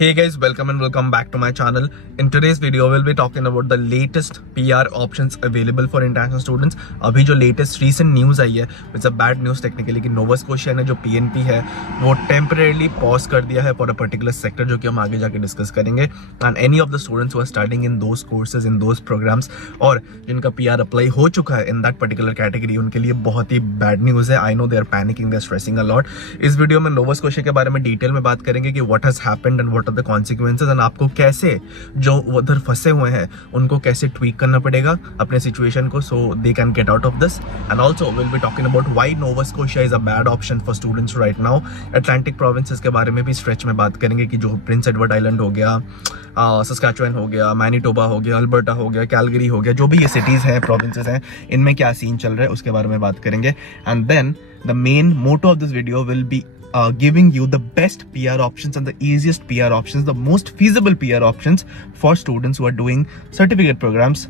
Hey guys, welcome and welcome back to my channel. In today's video, we'll be talking about the latest PR options available for international students. अभी जो latest recent news आई है, it's a bad news technically कि Nova Scotia ने जो PNP है, वो temporarily pause कर दिया है for a particular sector जो कि हम आगे जाके discuss करेंगे. And any of the students who are studying in those courses, in those programs, और जिनका PR apply हो चुका है in that particular category, उनके लिए बहुत ही bad news है. I know they are panicking, they are stressing a lot. इस वीडियो में नोवा स्कोशिया के बारे में डिटेल में बात करेंगे कि what has happened and what the consequences and आपको कैसे जो उधर फंसे हुए हैं उनको कैसे ट्वीक करना पड़ेगा अपने सिचुएशन को so they can get out of this. And also we'll be talking about why Nova Scotia is a bad option for students right now. Atlantic provinces के बारे में भी स्ट्रेच में बात करेंगे कि जो प्रिंस एडवर्ड आइलैंड हो गया, सस्कैचुअन हो गया, मैनिटोबा हो गया, अल्बर्टा हो गया, कैलगरी हो गया, जो भी ये सिटीज हैं, प्रोविंसेस हैं, इनमें क्या सीन चल रहा है उसके बारे में बात करेंगे. And then the main motto of this video will be giving you the best PR options and the easiest PR options, the most feasible PR options for students who are doing certificate programs,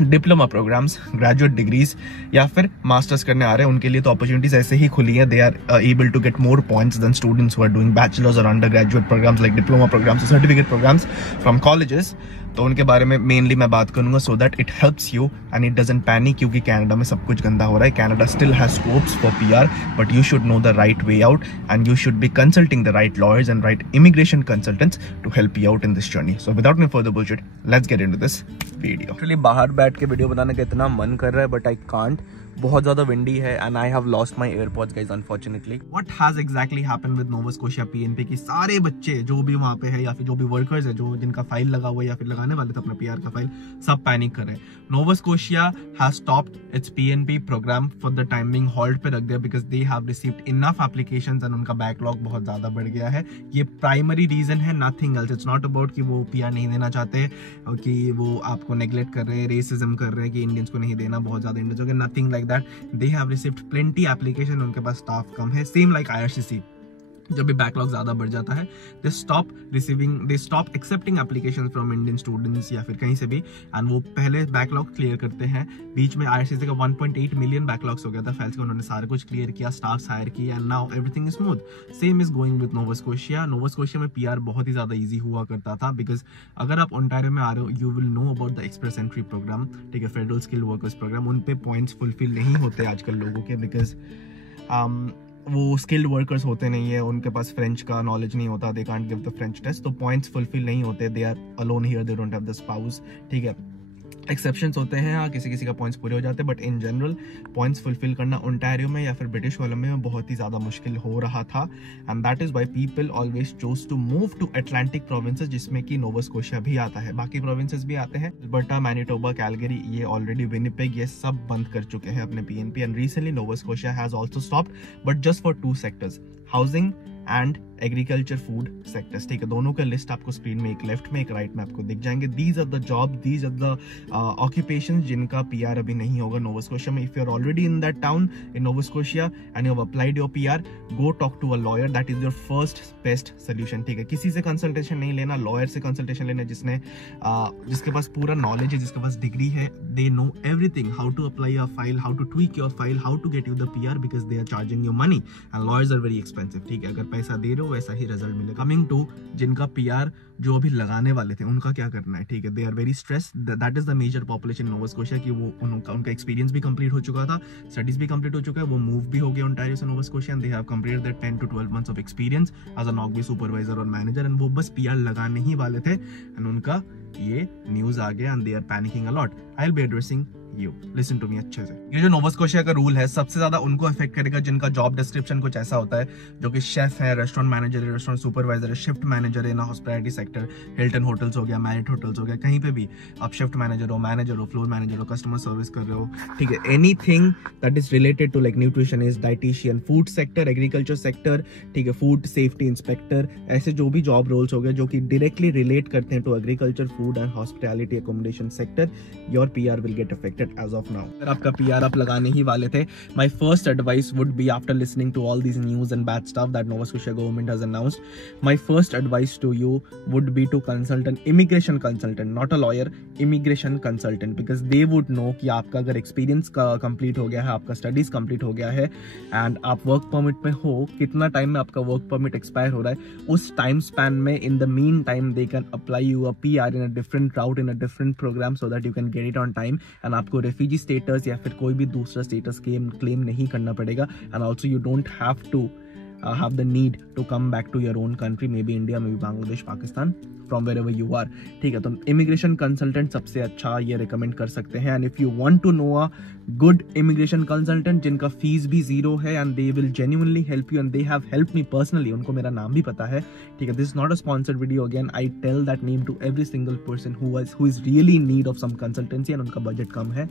diploma programs, graduate degrees या फिर masters करने आ रहे हैं. उनके लिए तो opportunities ऐसे ही खुली है. They are able to get more points then students who are doing bachelors और under graduate programs like diploma programs, certificate programs from colleges. तो उनके बारे में मेनली मैं बात करूंगा so that it helps you and it doesn't panic, क्योंकि Canada में सब कुछ गंदा हो रहा है. Canada still has scopes for PR, but you should know the right way out and you should be consulting the right lawyers and right immigration consultants to help you out in this journey. So without any further bullshit, let's get into this video. Actually बाहर बैठ के video बनाने का इतना मन कर रहा है बट आई कांट. बहुत ज्यादा विंडी है and I have lost my AirPods guys unfortunately. What has exactly happened with Nova Scotia PNP की सारे बच्चे जो भी वहां पे है या फिर जो भी वर्कर्स है जो जिनका फाइल लगा हुआ है या फिर लगाने वाले थे अपना PR का फाइल, सब पैनिक कर रहे हैं. Nova Scotia has stopped its PNP program for the time being, hold पे रख दिया because they have received enough applications and उनका बैकलॉग बहुत ज्यादा बढ़ गया है. ये प्राइमरी रीजन है, nothing else. It's not about कि वो PR नहीं देना चाहते और कि वो आपको नेग्लेक्ट कर रहे हैं, रेसिज्म कर रहे हैं कि इंडियंस को नहीं देना, बहुत ज्यादा इंडियंस हो गए. Nothing like that. They have received plenty application, उनके पास स्टाफ कम है. सेम लाइक IRCC, जब भी बैकलॉग ज्यादा बढ़ जाता है they stop accepting application from Indian students या फिर कहीं से भी, एंड वो पहले बैकलॉग क्लियर करते हैं. बीच में IRCC का 1.8 मिलियन बैकलॉग्स हो गया था फाइल्स का, उन्होंने सारा कुछ क्लियर किया, स्टाफ हायर किया and now everything is smooth. Same is going with Nova Scotia. Nova Scotia में PR बहुत ही ज्यादा ईजी हुआ करता था बिकॉज अगर आप ओंटारियो में आ रहे हो you will know about the express entry program, ठीक है, फेडरल स्किल्ड वर्कर्स प्रोग्राम. उन पे पॉइंट्स फुलफिल नहीं होते आजकल लोगों के बिकॉज वो स्किल्ड वर्कर्स होते नहीं है, उनके पास फ्रेंच का नॉलेज नहीं होता, they can't give the French test, तो पॉइंट्स फुलफिल नहीं होते. They are alone here, they don't have the spouse, ठीक है. एक्सेप्शंस होते हैं, हाँ, किसी किसी का पॉइंट्स पूरे हो जाते हैं, but in general points fulfil करना ओंटारियो में या फिर ब्रिटिश कोलंबिया में बहुत ही ज़्यादा मुश्किल हो रहा था. And that is why people always choose to move to Atlantic provinces, जिसमें कि नोवा स्कोशिया भी आता है. बाकी प्रोविंसेस भी आते हैं, अल्बर्टा, मैनिटोबा, कैलगरी, ये ऑलरेडी विनिपेग, ये सब बंद कर चुके हैं अपने PNP. And recently Nova Scotia has also stopped, but just for 2 sectors, housing and agriculture food sectors, ठीक है. दोनों का लिस्ट आपको स्क्रीन में एक लेफ्ट में एक राइट में आपको दिख जाएंगे. These are the job, these are the occupations जिनका PR अभी नहीं होगा नोवा स्कोशिया में. If you are already in that town in Nova Scotia and you have applied your PR, go talk to a lawyer. That is your first best solution, ठीक है. किसी से consultation नहीं लेना, लॉयर से consultation लेना जिसके पास पूरा नॉलेज है, जिसके पास डिग्री है. They know everything, how to apply your file, how to tweak your file, how to get you the PR because they are charging you money and lawyers are very expensive, ठीक है. अगर पैसा दे रहे हो वैसा ही रिजल्ट मिलेगा. कमिंग टू जिनका PR जो अभी लगाने वाले थे उनका क्या करना है, ठीक है. They are very stress. That is the major population Nova Scotia की. वो उनका एक्सपीरियंस भी कंप्लीट हो चुका था, स्टडीज भी कंप्लीट हो चुका है, वो मूव भी हो गए ओंटारियो से Nova Scotia and they have completed that 10 to 12 months of experience as a NOC B supervisor और मैनेजर, एंड वो बस PR लगाने ही वाले थे एंड उनका ये न्यूज आ गया and they are panicking a lot. I will be addressing you, listen to me अच्छे से. ये जो नोवा स्कोशिया का रूल है सबसे ज्यादा उनको अफेक्ट करेगा जिनका जॉब डिस्क्रिप्शन कुछ ऐसा होता है जो कि शेफ है, रेस्टोरेंट मैनेजर है, रेस्टोरेंट सुपरवाइजर है, शिफ्ट मैनेजर है ना, हॉस्पिटैलिटी सेक्टर, हिल्टन होटल्स हो गया, मैरिट होटल्स हो गया, कहीं पे भी आप शिफ्ट मैनेजर हो, फ्लोर मैनेजर हो, कस्टमर सर्विस कर रहे हो, ठीक है. Anything that is related to like nutritionist, dietitian, food sector, agriculture sector, ठीक है, फूड सेफ्टी इंस्पेक्टर, ऐसे जो भी जॉब रोल्स हो गए जो कि डायरेक्टली रिलेट करते हैं to agriculture, food and hospitality, accommodation sector, your PR will get affected. market as of now. अगर आपका PR आप लगाने ही वाले थे, my first advice would be, after listening to all these news and bad stuff that Nova Scotia government has announced, my first advice to you would be to consult an immigration consultant, not a lawyer, immigration consultant, because they would know कि आपका अगर experience का complete हो गया है, आपका studies complete हो गया है and आप work permit में हो, कितना time में आपका work permit expire हो रहा है, उस time span में in the meantime they can apply you a PR in a different route, in a different program, so that you can get it on time and आपको refugee status या फिर कोई भी दूसरा status claim नहीं करना पड़ेगा. And also you don't have to have the need to come back to your own country, maybe India, maybe Bangladesh, Pakistan, from wherever you are. ठीक है, तो immigration consultant सबसे अच्छा ये recommend कर सकते हैं. And if you want to know a good immigration consultant जिनका fees भी zero है and they will genuinely help you and they have helped me personally, उनको मेरा नाम भी पता है. ठीक है, this is not a sponsored video again. I tell that name to every single person who is really in need of some consultancy and उनका budget कम है.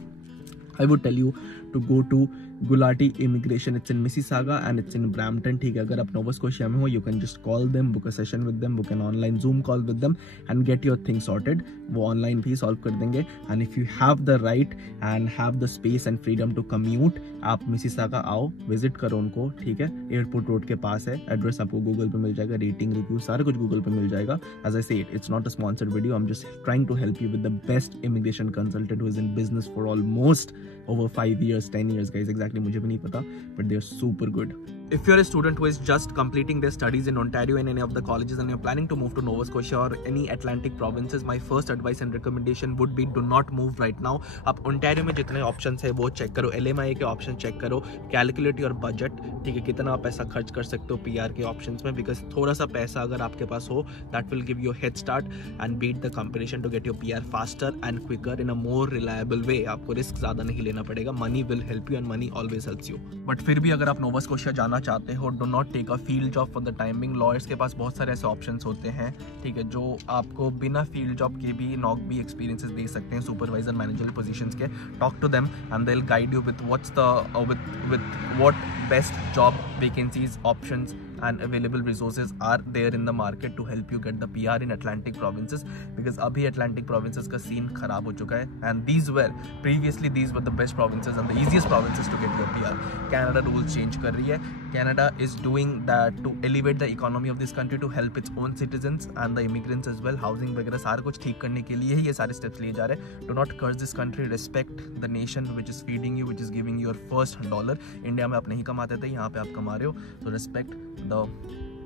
I would tell you to go to Gulati Immigration. It's in Mississauga and it's in Brampton. ठीक है, अगर आप Nova Scotia में हो, you can just call them, book a session with them, book an online Zoom call with them and get your things sorted. वो online भी solve कर देंगे. And if you have the right and have the space and freedom to commute, आप Mississauga आओ, visit करो उनको. ठीक है, एयरपोर्ट रोड के पास है. एड्रेस आपको गूगल पे मिल जाएगा, रेटिंग, रिव्यू, सारा कुछ गूगल पे मिल जाएगा. As I said, it's not a sponsored video. I'm just trying to help you with the best immigration consultant who is in business for almost over 5 years, 10 years, guys. Exactly, मुझे भी नहीं पता, but they're super good. If you're a student who is just completing their studies in Ontario in any of the colleges and you're planning to move to Nova Scotia or any Atlantic provinces, my first advice and recommendation would be do not move right now. आप Ontario में जितने options है वो check करो, LMIA के option check करो, calculate your budget, ठीक है, कितना आप पैसा खर्च कर सकते हो PR के options में, because थोड़ा सा पैसा अगर आपके पास हो, that will give you a head start and beat the competition to get your PR faster and quicker in a more reliable way. आपको risk ज़्यादा नहीं लेना पड़ेगा. Money will help you and money always helps you. But फिर भी अगर आप Nova Scotia जाना चाहते हो, do not take a field job for the timing. Lawyers के पास बहुत सारे ऐसे ऑप्शंस होते हैं, ठीक है, जो आपको बिना फील्ड जॉब के भी नॉक भी एक्सपीरियंसेस दे सकते हैं, सुपरवाइजर, मैनेजर पोजीशंस के. Talk to them and they will guide you with what best job vacancies, options and available resources are there in the market to help you get the PR in Atlantic provinces, because अभी Atlantic provinces का scene खराब हो चुका है and these were the best provinces and the easiest provinces to get your PR. Canada rules change कर रही है. Canada is doing that to elevate the economy of this country, to help its own citizens and the immigrants as well. Housing वगैरह सारा कुछ ठीक करने के लिए ही ये सारे steps लिए जा रहे हैं. Do not curse this country. Respect the nation which is feeding you, which is giving you your first dollar. India में आप नहीं कमाते थे, यहाँ पे आप कमा रहे हो, तो respect the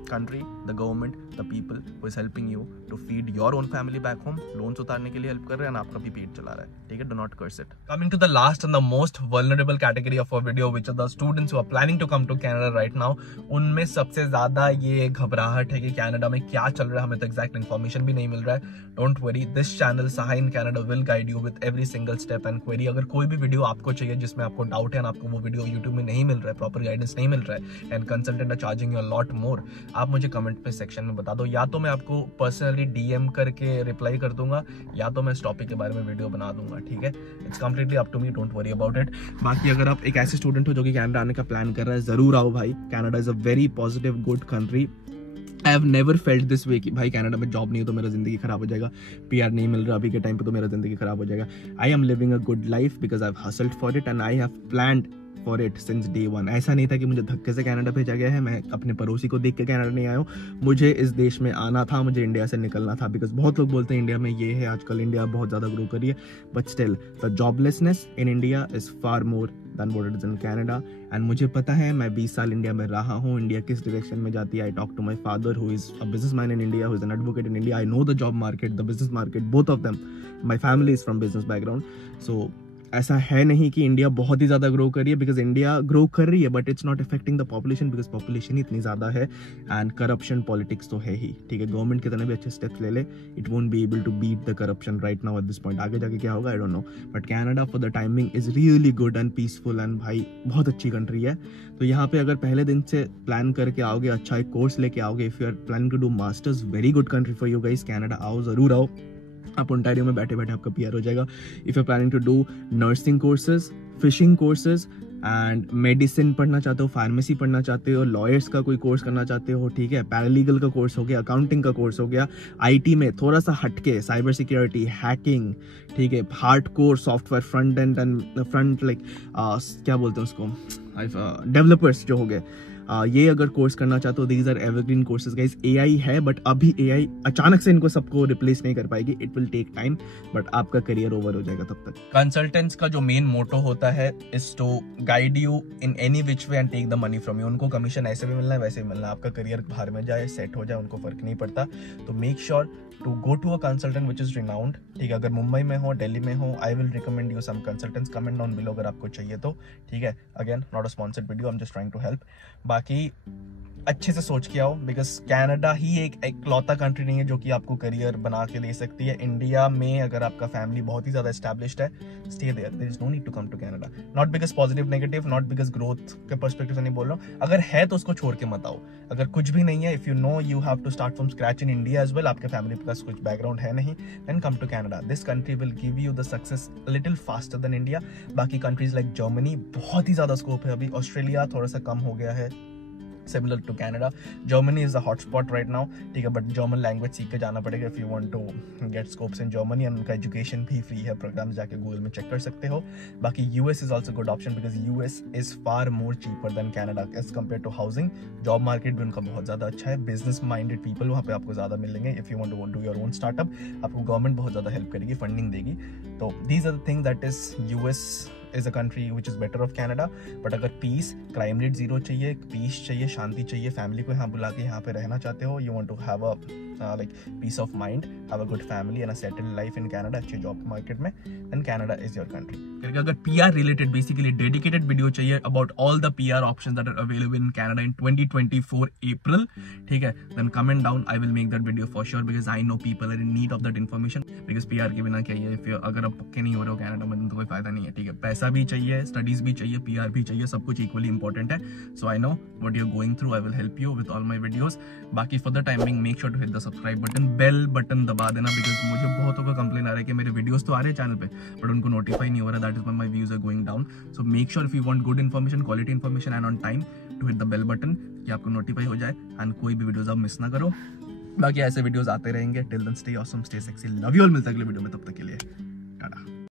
country, the government, the people who is helping you to feed your own family back home. Loans उतारने के लिए हेल्प कर रहे हैं और आपका भी पेट चला रहा है, ठीक है. Do not curse it. Coming to the last and the most vulnerable category of our video, which are the students who are planning to come to Canada right now. उनमें सबसे ज्यादा ये घबराहट है कि कनाडा में क्या चल रहा है, हमें तो एग्जैक्ट इन्फॉर्मेशन भी नहीं मिल रहा है. Don't worry, this channel Saha in Canada will guide you with every single step and query. अगर कोई भी वीडियो आपको चाहिए जिसमें आपको डाउट है और आपको वो वीडियो YouTube में नहीं मिल रहा है, प्रॉपर गाइडेंस नहीं मिल रहा है, and consultant are charging you a lot more, आप मुझे कमेंट पे सेक्शन में बता दो. या तो मैं आपको पर्सनली DM करके रिप्लाई कर दूंगा, या तो मैं इस टॉपिक के बारे में वीडियो बना दूंगा, ठीक है. It's completely up to me, don't worry about it. बाकी अगर आप एक ऐसे स्टूडेंट हो जो कि कनाडा आने का प्लान कर रहा है, जरूर आओ भाई. Canada is a very positive good country. I have never felt this way कि भाई कनाडा में जॉब नहीं हो तो मेरा जिंदगी खराब हो जाएगा, PR नहीं मिल रहा अभी के टाइम पे तो मेरा जिंदगी खराब हो जाएगा. I am living a good life because I have hustled for it and I have planned for it since day one. ऐसा नहीं था कि मुझे धक्के से कनाडा भेजा गया है, मैं अपने पड़ोसी को देख के कनाडा नहीं आया हूँ. मुझे इस देश में आना था, मुझे इंडिया से निकलना था, बिकॉज बहुत लोग बोलते हैं इंडिया में ये है, आजकल इंडिया बहुत ज़्यादा ग्रो कर रही है, but still the joblessness in India is far more than what it is in Canada. And मुझे पता है, मैं 20 साल इंडिया में रहा हूँ, इंडिया किस डायरेक्शन में जाती है. I talk to my father who is a businessman in India, who is an advocate in India. I know the job market, the business market, both of them. My family is from business background. So ऐसा है नहीं कि India बहुत ही ज़्यादा grow कर रही है, because India grow कर रही है but it's not affecting the population, because population इतनी ज़्यादा है एंड करप्शन पॉलिटिक्स तो है ही, ठीक है. गवर्नमेंट कितने भी अच्छे स्टेप्स ले ले, it won't be able to beat the corruption right now at this point. आगे जाके क्या होगा I don't know, but Canada for the timing is really good and peaceful and भाई बहुत अच्छी कंट्री है. तो यहाँ पे अगर पहले दिन से प्लान करके आओगे, अच्छा एक कोर्स लेके आओगे, if you are planning to do masters, very good country for you guys. Canada आओ, ज़रूर आओ. आप ओंटारियो में बैठे बैठे आपका PR हो जाएगा। If you planning to do nursing courses, fishing courses and medicine पढ़ना चाहते हो, फार्मेसी पढ़ना चाहते हो, लॉयर्स का कोई कोर्स करना चाहते हो, ठीक है, पैरालीगल का कोर्स हो गया, अकाउंटिंग का कोर्स हो गया, IT में थोड़ा सा हटके साइबर सिक्योरिटी, हैकिंग, ठीक है, hard core software front end front like क्या बोलते हैं उसको, डेवलपर्स जो हो गए, ये अगर कोर्स करना चाहते हो, these are evergreen courses guys. AI है बट अभी AI अचानक से इनको सबको रिप्लेस नहीं कर पाएगी, it will take time, but आपका करियर ओवर हो जाएगा तब तक। कंसल्टेंट्स का जो मेन मोटो होता है is to guide you in any which way and take the money from you. उनको कमीशन ऐसे भी मिलना है वैसे भी मिलना है, आपका करियर बाहर में जाए सेट हो जाए उनको फर्क नहीं पड़ता। तो make sure to go to a consultant which is renowned, ठीक है। अगर मुंबई में हो, दिल्ली में हो, I will recommend you some consultants, comment down below अगर आपको चाहिए तो, ठीक है। Again not a sponsored video, I am just trying to help. बाकी अच्छे से सोच के आओ, बिकॉज कनाडा ही एक इकलौता कंट्री नहीं है जो कि आपको करियर बना के दे सकती है। इंडिया में अगर आपका फैमिली बहुत ही ज्यादा एस्टैब्लिश्ड है, stay there, there is no need to come to Canada. Not because positive negative, not because growth के पर्सपेक्टिव से नहीं बोल रहा हूँ, अगर है तो उसको छोड़ के मत आओ। अगर कुछ भी नहीं है, if you know you have to start from scratch in India as well, आपके फैमिली के पास कुछ बैकग्राउंड है नहीं, then come to Canada. This country will give you the success little faster than India. बाकी कंट्रीज लाइक जर्मनी बहुत ही ज्यादा स्कोप है अभी, ऑस्ट्रेलिया थोड़ा सा कम हो गया है similar to Canada. Germany is the hotspot right now, ठीक है, बट जर्मन लैंग्वेज सीख के जाना पड़ेगा if you want to get scopes in Germany, and उनका एजुकेशन भी फ्री है, प्रोग्राम जाके गूगल में चेक कर सकते हो। बाकी US is also good option because US is far more cheaper than Canada as compared to housing. Job market भी उनका बहुत ज़्यादा अच्छा है, बिजनेस माइंडेड पीपल वहाँ पे आपको ज़्यादा मिलेंगे। If you want to do your own startup, आपको गवर्नमेंट बहुत ज़्यादा हेल्प करेगी, फंडिंग देगी। तो these are the thing that is US is a country which is better of Canada. But अगर पीस, क्राइम रेट जीरो चाहिए, peace चाहिए, शांति चाहिए, फैमिली को यहाँ बुला के यहाँ पे रहना चाहते हो, you want to have a like peace of mind, have a good family and a settled life in Canada, अच्छी जॉब मार्केट में, then Canada is your country. अगर PR related basically dedicated video चाहिए about all the PR options that are available in Canada in 2024 April, ठीक है, then comment down, I will make that video for sure, because I know people are in need of that information. Because PR के बिना क्या है, अगर आप पक्के नहीं हो रहे हो कनाडा में तो कोई फायदा नहीं है, ठीक है। पैसा भी चाहिए, स्टडीज भी चाहिए, PR भी चाहिए, सब कुछ इक्वली इंपॉर्टेंट है। So I know what you are going through, I will help you with all my videos. बाकी for the time being make sure to hit the subscribe button, bell button दबा देना, because मुझे बहुतों का complain आ रहा है कि मेरे वीडियोस तो आ रहे हैं चैनल पे बट उनको नोटिफाई नहीं हो रहा, that is why my views are going down. So make sure if you want good information, quality information and on time, to hit the bell button कि आपको नोटिफाई हो जाए एंड कोई भी वीडियोस आप मिस ना करो। बाकी ऐसे वीडियोस आते रहेंगे। Till then stay awesome, stay sexy, love you all. मिलता है अगले वीडियो में, तब तक के लिए